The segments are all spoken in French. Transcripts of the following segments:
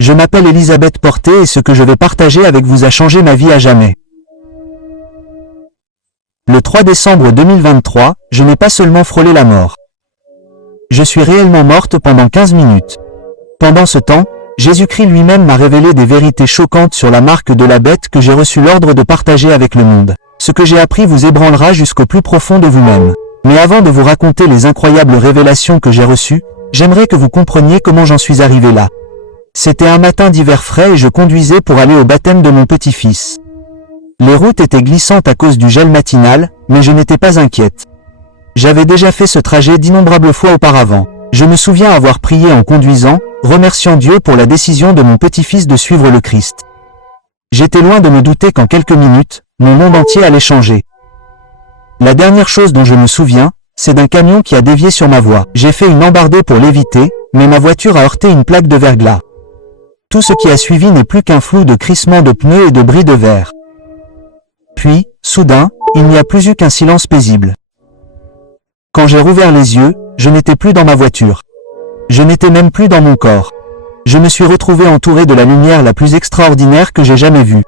Je m'appelle Elisabeth Porté et ce que je vais partager avec vous a changé ma vie à jamais. Le 3 décembre 2023, je n'ai pas seulement frôlé la mort. Je suis réellement morte pendant 15 minutes. Pendant ce temps, Jésus-Christ lui-même m'a révélé des vérités choquantes sur la marque de la bête que j'ai reçu l'ordre de partager avec le monde. Ce que j'ai appris vous ébranlera jusqu'au plus profond de vous-même. Mais avant de vous raconter les incroyables révélations que j'ai reçues, j'aimerais que vous compreniez comment j'en suis arrivé là. C'était un matin d'hiver frais et je conduisais pour aller au baptême de mon petit-fils. Les routes étaient glissantes à cause du gel matinal, mais je n'étais pas inquiète. J'avais déjà fait ce trajet d'innombrables fois auparavant. Je me souviens avoir prié en conduisant, remerciant Dieu pour la décision de mon petit-fils de suivre le Christ. J'étais loin de me douter qu'en quelques minutes, mon monde entier allait changer. La dernière chose dont je me souviens, c'est d'un camion qui a dévié sur ma voie. J'ai fait une embardée pour l'éviter, mais ma voiture a heurté une plaque de verglas. Tout ce qui a suivi n'est plus qu'un flou de crissements de pneus et de bris de verre. Puis, soudain, il n'y a plus eu qu'un silence paisible. Quand j'ai rouvert les yeux, je n'étais plus dans ma voiture. Je n'étais même plus dans mon corps. Je me suis retrouvé entouré de la lumière la plus extraordinaire que j'ai jamais vue.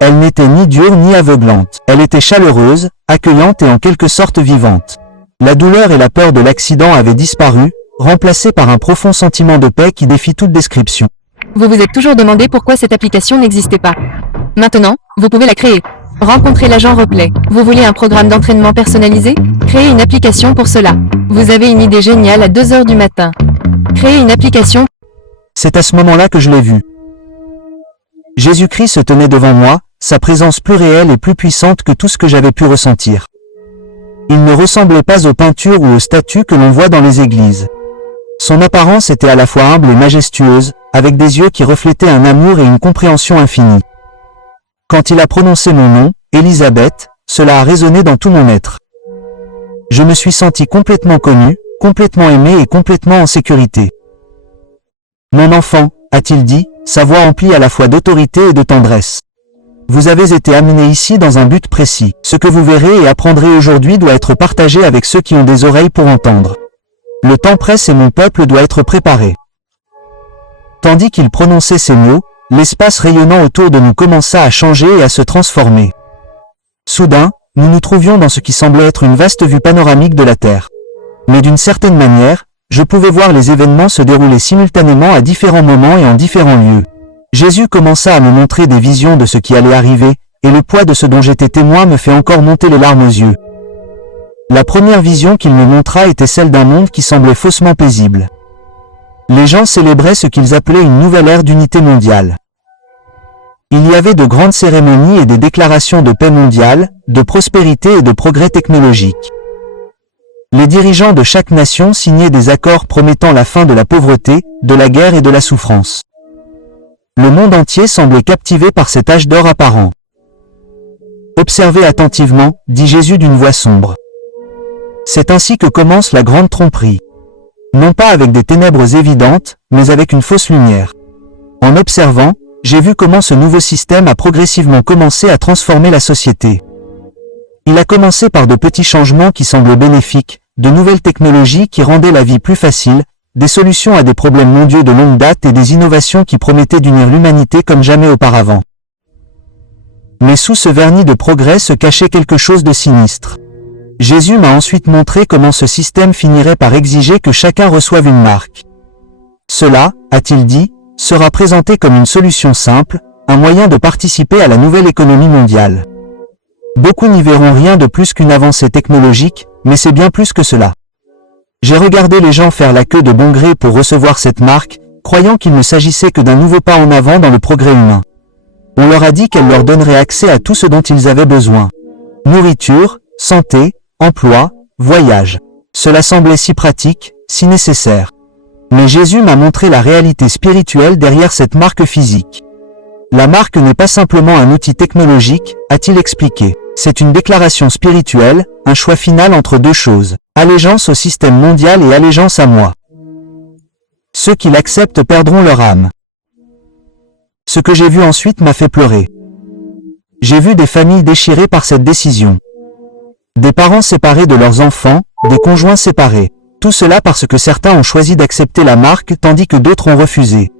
Elle n'était ni dure ni aveuglante. Elle était chaleureuse, accueillante et en quelque sorte vivante. La douleur et la peur de l'accident avaient disparu, remplacées par un profond sentiment de paix qui défie toute description. Vous vous êtes toujours demandé pourquoi cette application n'existait pas. Maintenant, vous pouvez la créer. Rencontrez l'agent Replay. Vous voulez un programme d'entraînement personnalisé? Créez une application pour cela. Vous avez une idée géniale à 2 heures du matin. Créez une application. C'est à ce moment-là que je l'ai vu. Jésus-Christ se tenait devant moi, sa présence plus réelle et plus puissante que tout ce que j'avais pu ressentir. Il ne ressemblait pas aux peintures ou aux statues que l'on voit dans les églises. Son apparence était à la fois humble et majestueuse, avec des yeux qui reflétaient un amour et une compréhension infinie. Quand il a prononcé mon nom, Elisabeth, cela a résonné dans tout mon être. Je me suis senti complètement connu, complètement aimé et complètement en sécurité. Mon enfant, a-t-il dit, sa voix emplie à la fois d'autorité et de tendresse. Vous avez été amené ici dans un but précis. Ce que vous verrez et apprendrez aujourd'hui doit être partagé avec ceux qui ont des oreilles pour entendre. Le temps presse et mon peuple doit être préparé. Tandis qu'il prononçait ces mots, l'espace rayonnant autour de nous commença à changer et à se transformer. Soudain, nous nous trouvions dans ce qui semblait être une vaste vue panoramique de la Terre. Mais d'une certaine manière, je pouvais voir les événements se dérouler simultanément à différents moments et en différents lieux. Jésus commença à me montrer des visions de ce qui allait arriver, et le poids de ce dont j'étais témoin me fait encore monter les larmes aux yeux. La première vision qu'il me montra était celle d'un monde qui semblait faussement paisible. Les gens célébraient ce qu'ils appelaient une nouvelle ère d'unité mondiale. Il y avait de grandes cérémonies et des déclarations de paix mondiale, de prospérité et de progrès technologique. Les dirigeants de chaque nation signaient des accords promettant la fin de la pauvreté, de la guerre et de la souffrance. Le monde entier semblait captivé par cet âge d'or apparent. Observez attentivement, dit Jésus d'une voix sombre. C'est ainsi que commence la grande tromperie. Non pas avec des ténèbres évidentes, mais avec une fausse lumière. En observant, j'ai vu comment ce nouveau système a progressivement commencé à transformer la société. Il a commencé par de petits changements qui semblent bénéfiques, de nouvelles technologies qui rendaient la vie plus facile, des solutions à des problèmes mondiaux de longue date et des innovations qui promettaient d'unir l'humanité comme jamais auparavant. Mais sous ce vernis de progrès se cachait quelque chose de sinistre. Jésus m'a ensuite montré comment ce système finirait par exiger que chacun reçoive une marque. Cela, a-t-il dit, sera présenté comme une solution simple, un moyen de participer à la nouvelle économie mondiale. Beaucoup n'y verront rien de plus qu'une avancée technologique, mais c'est bien plus que cela. J'ai regardé les gens faire la queue de bon gré pour recevoir cette marque, croyant qu'il ne s'agissait que d'un nouveau pas en avant dans le progrès humain. On leur a dit qu'elle leur donnerait accès à tout ce dont ils avaient besoin. Nourriture, santé, emploi, voyage. Cela semblait si pratique, si nécessaire. Mais Jésus m'a montré la réalité spirituelle derrière cette marque physique. La marque n'est pas simplement un outil technologique, a-t-il expliqué. C'est une déclaration spirituelle, un choix final entre deux choses. Allégeance au système mondial et allégeance à moi. Ceux qui l'acceptent perdront leur âme. Ce que j'ai vu ensuite m'a fait pleurer. J'ai vu des familles déchirées par cette décision. Des parents séparés de leurs enfants, des conjoints séparés. Tout cela parce que certains ont choisi d'accepter la marque tandis que d'autres ont refusé.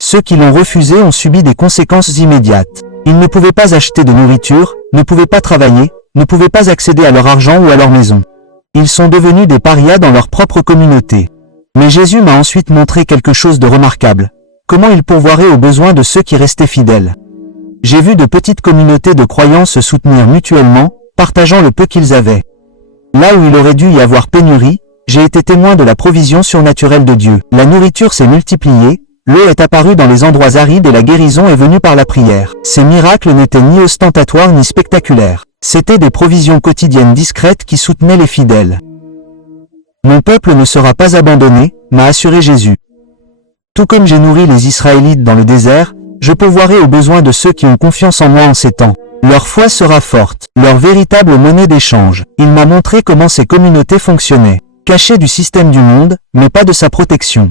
Ceux qui l'ont refusé ont subi des conséquences immédiates. Ils ne pouvaient pas acheter de nourriture, ne pouvaient pas travailler, ne pouvaient pas accéder à leur argent ou à leur maison. Ils sont devenus des parias dans leur propre communauté. Mais Jésus m'a ensuite montré quelque chose de remarquable. Comment il pourvoirait aux besoins de ceux qui restaient fidèles. J'ai vu de petites communautés de croyants se soutenir mutuellement, partageant le peu qu'ils avaient. Là où il aurait dû y avoir pénurie, j'ai été témoin de la provision surnaturelle de Dieu. La nourriture s'est multipliée, l'eau est apparue dans les endroits arides et la guérison est venue par la prière. Ces miracles n'étaient ni ostentatoires ni spectaculaires. C'étaient des provisions quotidiennes discrètes qui soutenaient les fidèles. Mon peuple ne sera pas abandonné, m'a assuré Jésus. Tout comme j'ai nourri les Israélites dans le désert, je pourvoirai aux besoins de ceux qui ont confiance en moi en ces temps. Leur foi sera forte, leur véritable monnaie d'échange. Il m'a montré comment ces communautés fonctionnaient, cachées du système du monde, mais pas de sa protection.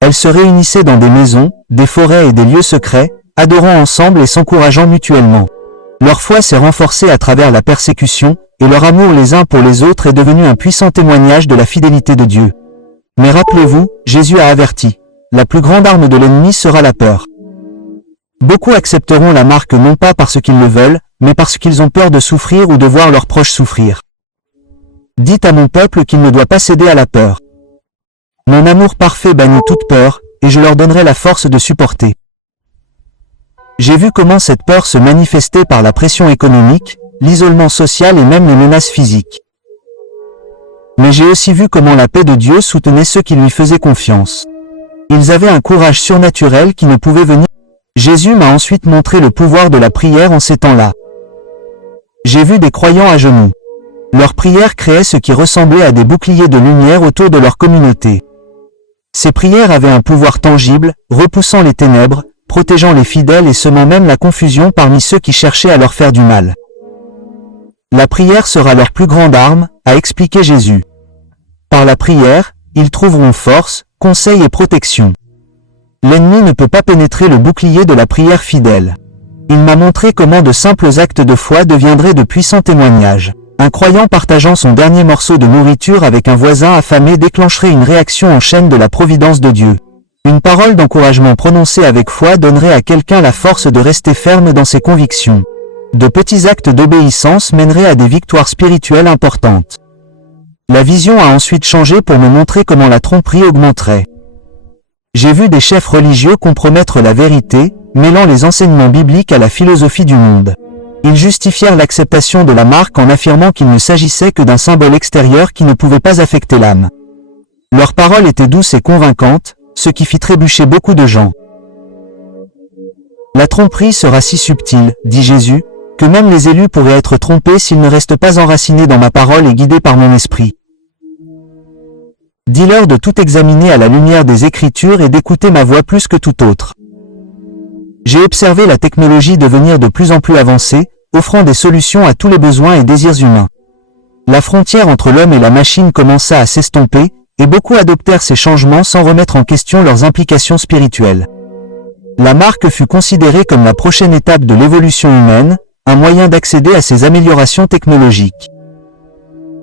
Elles se réunissaient dans des maisons, des forêts et des lieux secrets, adorant ensemble et s'encourageant mutuellement. Leur foi s'est renforcée à travers la persécution, et leur amour les uns pour les autres est devenu un puissant témoignage de la fidélité de Dieu. Mais rappelez-vous, Jésus a averti, la plus grande arme de l'ennemi sera la peur. Beaucoup accepteront la marque non pas parce qu'ils le veulent, mais parce qu'ils ont peur de souffrir ou de voir leurs proches souffrir. Dites à mon peuple qu'il ne doit pas céder à la peur. Mon amour parfait bannit toute peur, et je leur donnerai la force de supporter. J'ai vu comment cette peur se manifestait par la pression économique, l'isolement social et même les menaces physiques. Mais j'ai aussi vu comment la paix de Dieu soutenait ceux qui lui faisaient confiance. Ils avaient un courage surnaturel qui ne pouvait venir. Jésus m'a ensuite montré le pouvoir de la prière en ces temps-là. J'ai vu des croyants à genoux. Leur prière créait ce qui ressemblait à des boucliers de lumière autour de leur communauté. Ces prières avaient un pouvoir tangible, repoussant les ténèbres, protégeant les fidèles et semant même la confusion parmi ceux qui cherchaient à leur faire du mal. La prière sera leur plus grande arme, a expliqué Jésus. Par la prière, ils trouveront force, conseil et protection. L'ennemi ne peut pas pénétrer le bouclier de la prière fidèle. Il m'a montré comment de simples actes de foi deviendraient de puissants témoignages. Un croyant partageant son dernier morceau de nourriture avec un voisin affamé déclencherait une réaction en chaîne de la providence de Dieu. Une parole d'encouragement prononcée avec foi donnerait à quelqu'un la force de rester ferme dans ses convictions. De petits actes d'obéissance mèneraient à des victoires spirituelles importantes. La vision a ensuite changé pour me montrer comment la tromperie augmenterait. J'ai vu des chefs religieux compromettre la vérité, mêlant les enseignements bibliques à la philosophie du monde. Ils justifièrent l'acceptation de la marque en affirmant qu'il ne s'agissait que d'un symbole extérieur qui ne pouvait pas affecter l'âme. Leur parole était douce et convaincante, ce qui fit trébucher beaucoup de gens. La tromperie sera si subtile, dit Jésus, que même les élus pourraient être trompés s'ils ne restent pas enracinés dans ma parole et guidés par mon esprit. Dis-leur de tout examiner à la lumière des Écritures et d'écouter ma voix plus que tout autre. J'ai observé la technologie devenir de plus en plus avancée, offrant des solutions à tous les besoins et désirs humains. La frontière entre l'homme et la machine commença à s'estomper, et beaucoup adoptèrent ces changements sans remettre en question leurs implications spirituelles. La marque fut considérée comme la prochaine étape de l'évolution humaine, un moyen d'accéder à ces améliorations technologiques.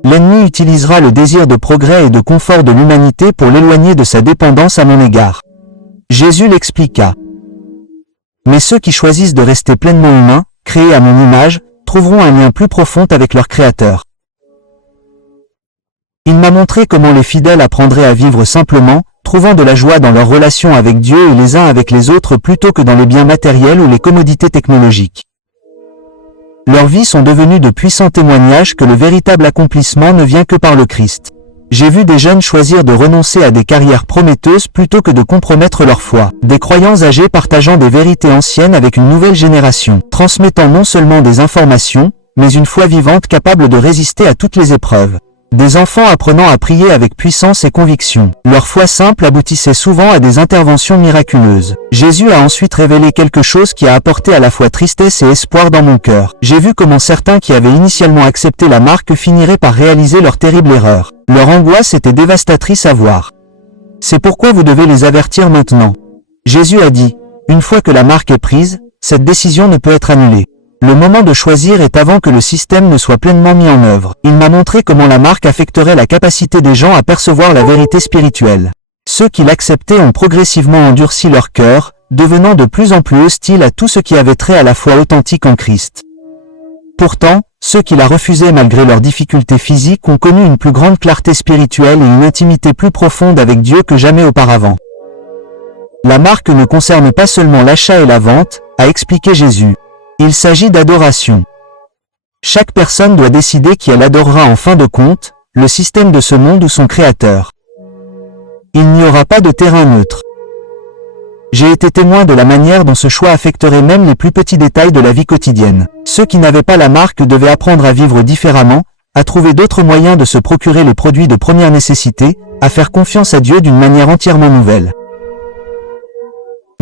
L'ennemi utilisera le désir de progrès et de confort de l'humanité pour l'éloigner de sa dépendance à mon égard. Jésus l'expliqua. Mais ceux qui choisissent de rester pleinement humains, créés à mon image, trouveront un lien plus profond avec leur Créateur. Il m'a montré comment les fidèles apprendraient à vivre simplement, trouvant de la joie dans leur relation avec Dieu et les uns avec les autres plutôt que dans les biens matériels ou les commodités technologiques. Leurs vies sont devenues de puissants témoignages que le véritable accomplissement ne vient que par le Christ. J'ai vu des jeunes choisir de renoncer à des carrières prometteuses plutôt que de compromettre leur foi. Des croyants âgés partageant des vérités anciennes avec une nouvelle génération, transmettant non seulement des informations, mais une foi vivante capable de résister à toutes les épreuves. Des enfants apprenant à prier avec puissance et conviction. Leur foi simple aboutissait souvent à des interventions miraculeuses. Jésus a ensuite révélé quelque chose qui a apporté à la fois tristesse et espoir dans mon cœur. J'ai vu comment certains qui avaient initialement accepté la marque finiraient par réaliser leur terrible erreur. Leur angoisse était dévastatrice à voir. C'est pourquoi vous devez les avertir maintenant. Jésus a dit, une fois que la marque est prise, cette décision ne peut être annulée. Le moment de choisir est avant que le système ne soit pleinement mis en œuvre. Il m'a montré comment la marque affecterait la capacité des gens à percevoir la vérité spirituelle. Ceux qui l'acceptaient ont progressivement endurci leur cœur, devenant de plus en plus hostile à tout ce qui avait trait à la foi authentique en Christ. Pourtant, ceux qui la refusaient malgré leurs difficultés physiques ont connu une plus grande clarté spirituelle et une intimité plus profonde avec Dieu que jamais auparavant. La marque ne concerne pas seulement l'achat et la vente, a expliqué Jésus. Il s'agit d'adoration. Chaque personne doit décider qui elle adorera en fin de compte, le système de ce monde ou son créateur. Il n'y aura pas de terrain neutre. J'ai été témoin de la manière dont ce choix affecterait même les plus petits détails de la vie quotidienne. Ceux qui n'avaient pas la marque devaient apprendre à vivre différemment, à trouver d'autres moyens de se procurer les produits de première nécessité, à faire confiance à Dieu d'une manière entièrement nouvelle.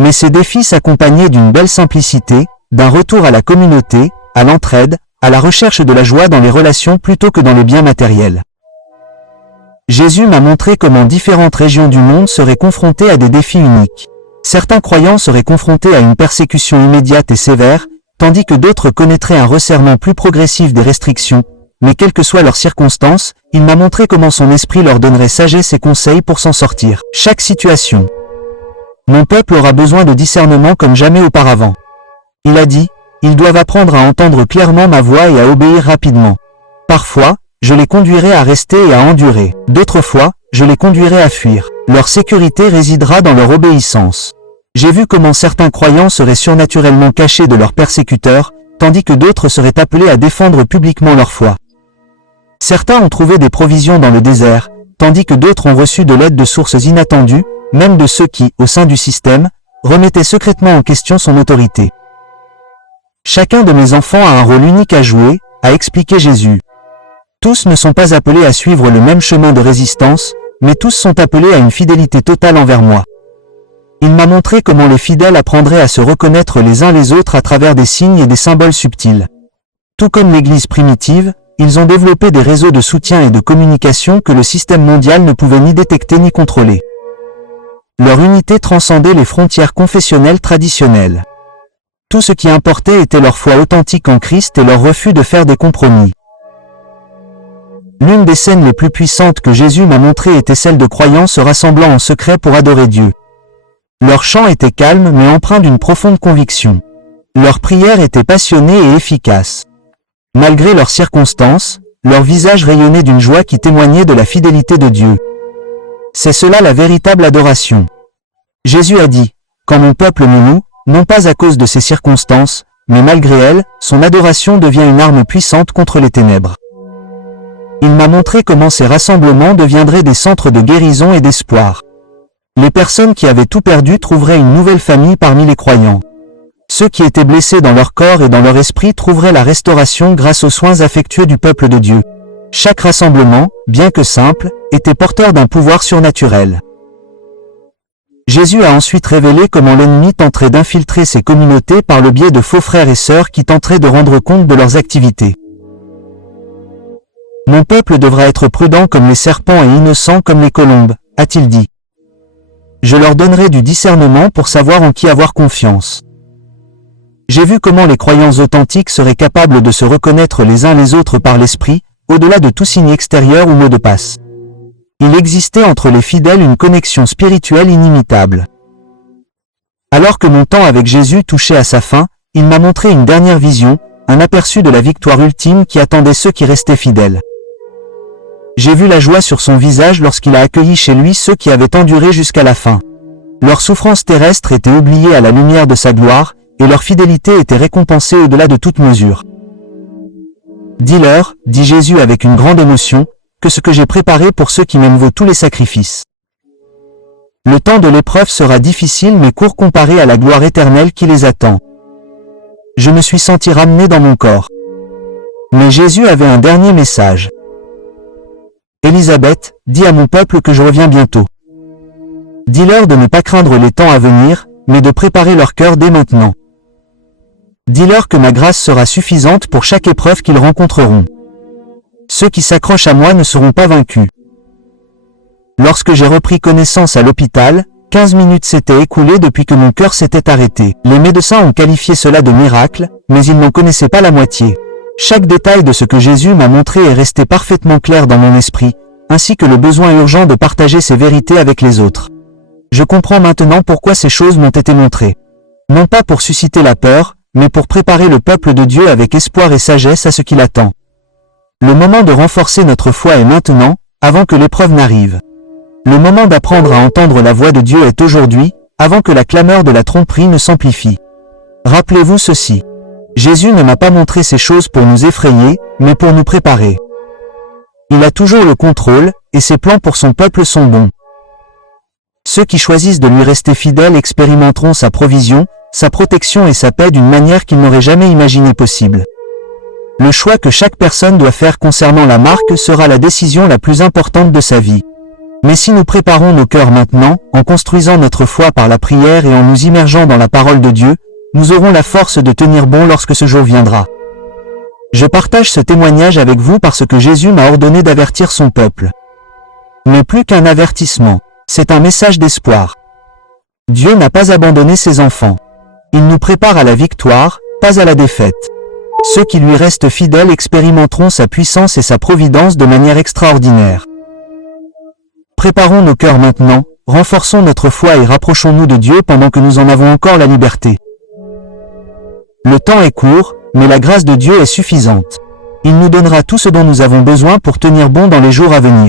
Mais ces défis s'accompagnaient d'une belle simplicité, d'un retour à la communauté, à l'entraide, à la recherche de la joie dans les relations plutôt que dans les biens matériels. Jésus m'a montré comment différentes régions du monde seraient confrontées à des défis uniques. Certains croyants seraient confrontés à une persécution immédiate et sévère, tandis que d'autres connaîtraient un resserrement plus progressif des restrictions, mais quelles que soient leurs circonstances, il m'a montré comment son esprit leur donnerait sagesse et conseils pour s'en sortir. Chaque situation. Mon peuple aura besoin de discernement comme jamais auparavant. Il a dit, ils doivent apprendre à entendre clairement ma voix et à obéir rapidement. Parfois, je les conduirai à rester et à endurer. D'autres fois, je les conduirai à fuir. Leur sécurité résidera dans leur obéissance. J'ai vu comment certains croyants seraient surnaturellement cachés de leurs persécuteurs, tandis que d'autres seraient appelés à défendre publiquement leur foi. Certains ont trouvé des provisions dans le désert, tandis que d'autres ont reçu de l'aide de sources inattendues, même de ceux qui, au sein du système, remettaient secrètement en question son autorité. Chacun de mes enfants a un rôle unique à jouer, a expliqué Jésus. Tous ne sont pas appelés à suivre le même chemin de résistance, mais tous sont appelés à une fidélité totale envers moi. Il m'a montré comment les fidèles apprendraient à se reconnaître les uns les autres à travers des signes et des symboles subtils. Tout comme l'Église primitive, ils ont développé des réseaux de soutien et de communication que le système mondial ne pouvait ni détecter ni contrôler. Leur unité transcendait les frontières confessionnelles traditionnelles. Tout ce qui importait était leur foi authentique en Christ et leur refus de faire des compromis. L'une des scènes les plus puissantes que Jésus m'a montrées était celle de croyants se rassemblant en secret pour adorer Dieu. Leur chant était calme mais empreint d'une profonde conviction. Leur prière était passionnée et efficace. Malgré leurs circonstances, leur visage rayonnait d'une joie qui témoignait de la fidélité de Dieu. C'est cela la véritable adoration. Jésus a dit, « Quand mon peuple me loue, non pas à cause de ses circonstances, mais malgré elles, son adoration devient une arme puissante contre les ténèbres. » Il m'a montré comment ces rassemblements deviendraient des centres de guérison et d'espoir. Les personnes qui avaient tout perdu trouveraient une nouvelle famille parmi les croyants. Ceux qui étaient blessés dans leur corps et dans leur esprit trouveraient la restauration grâce aux soins affectueux du peuple de Dieu. Chaque rassemblement, bien que simple, était porteur d'un pouvoir surnaturel. Jésus a ensuite révélé comment l'ennemi tenterait d'infiltrer ces communautés par le biais de faux frères et sœurs qui tenteraient de rendre compte de leurs activités. Mon peuple devra être prudent comme les serpents et innocent comme les colombes, a-t-il dit. Je leur donnerai du discernement pour savoir en qui avoir confiance. J'ai vu comment les croyants authentiques seraient capables de se reconnaître les uns les autres par l'esprit, au-delà de tout signe extérieur ou mot de passe. Il existait entre les fidèles une connexion spirituelle inimitable. Alors que mon temps avec Jésus touchait à sa fin, il m'a montré une dernière vision, un aperçu de la victoire ultime qui attendait ceux qui restaient fidèles. J'ai vu la joie sur son visage lorsqu'il a accueilli chez lui ceux qui avaient enduré jusqu'à la fin. Leur souffrance terrestre était oubliée à la lumière de sa gloire, et leur fidélité était récompensée au-delà de toute mesure. Dis-leur, dit Jésus avec une grande émotion, que ce que j'ai préparé pour ceux qui m'aiment vaut tous les sacrifices. Le temps de l'épreuve sera difficile mais court comparé à la gloire éternelle qui les attend. Je me suis senti ramené dans mon corps. Mais Jésus avait un dernier message. Élisabeth, dis à mon peuple que je reviens bientôt. Dis-leur de ne pas craindre les temps à venir, mais de préparer leur cœur dès maintenant. Dis-leur que ma grâce sera suffisante pour chaque épreuve qu'ils rencontreront. Ceux qui s'accrochent à moi ne seront pas vaincus. Lorsque j'ai repris connaissance à l'hôpital, 15 minutes s'étaient écoulées depuis que mon cœur s'était arrêté. Les médecins ont qualifié cela de miracle, mais ils n'en connaissaient pas la moitié. Chaque détail de ce que Jésus m'a montré est resté parfaitement clair dans mon esprit, ainsi que le besoin urgent de partager ces vérités avec les autres. Je comprends maintenant pourquoi ces choses m'ont été montrées. Non pas pour susciter la peur, mais pour préparer le peuple de Dieu avec espoir et sagesse à ce qu'il attend. Le moment de renforcer notre foi est maintenant, avant que l'épreuve n'arrive. Le moment d'apprendre à entendre la voix de Dieu est aujourd'hui, avant que la clameur de la tromperie ne s'amplifie. Rappelez-vous ceci. Jésus ne m'a pas montré ces choses pour nous effrayer, mais pour nous préparer. Il a toujours le contrôle, et ses plans pour son peuple sont bons. Ceux qui choisissent de lui rester fidèles expérimenteront sa provision, sa protection et sa paix d'une manière qu'ils n'auraient jamais imaginé possible. Le choix que chaque personne doit faire concernant la marque sera la décision la plus importante de sa vie. Mais si nous préparons nos cœurs maintenant, en construisant notre foi par la prière et en nous immergeant dans la parole de Dieu, nous aurons la force de tenir bon lorsque ce jour viendra. Je partage ce témoignage avec vous parce que Jésus m'a ordonné d'avertir son peuple. Mais plus qu'un avertissement, c'est un message d'espoir. Dieu n'a pas abandonné ses enfants. Il nous prépare à la victoire, pas à la défaite. Ceux qui lui restent fidèles expérimenteront sa puissance et sa providence de manière extraordinaire. Préparons nos cœurs maintenant, renforçons notre foi et rapprochons-nous de Dieu pendant que nous en avons encore la liberté. Le temps est court, mais la grâce de Dieu est suffisante. Il nous donnera tout ce dont nous avons besoin pour tenir bon dans les jours à venir.